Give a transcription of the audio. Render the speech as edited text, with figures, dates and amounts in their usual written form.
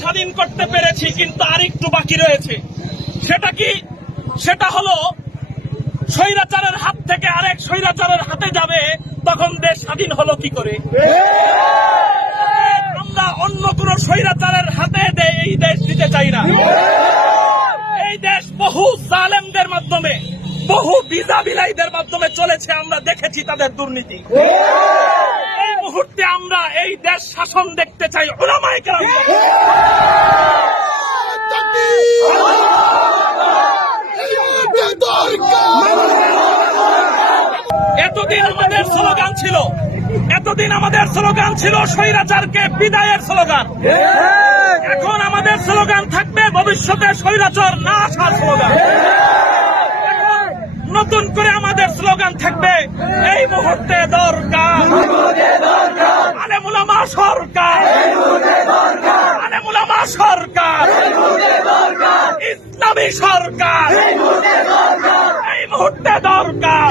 স্বাধীন করতে পেরেছি, কিন্তু আরেকটু বাকি রয়েছে। সেটা কি? সেটা হলো স্বৈরাচারের হাত থেকে আরেক স্বৈরাচারের হাতে যাবে, তখন দেশ স্বাধীন হলো কি করে? আমরা অন্য কোন স্বৈরাচারের হাতে এই দেশ দিতে চাই না। এই দেশ বহু জালেমদের মাধ্যমে, বহু ভিসা বিলাইদের মাধ্যমে চলেছে, আমরা দেখেছি তাদের দুর্নীতি। এই মুহূর্তে আমরা এই দেশ শাসন দেখতে চাই উলামায়ে কেরাম। এতদিন আমাদের স্লোগান ছিল স্বৈরাচারকে বিদায়ের স্লোগান। এখন আমাদের স্লোগান থাকবে ভবিষ্যতে স্বৈরাচার না আসার স্লোগান। নতুন করে আমাদের স্লোগান থাকবে এই মুহূর্তে দরকার আলেম উলামা সরকার, আলেম উলামা সরকার, ইসলামী সরকার, এই মুহূর্তে দরকার।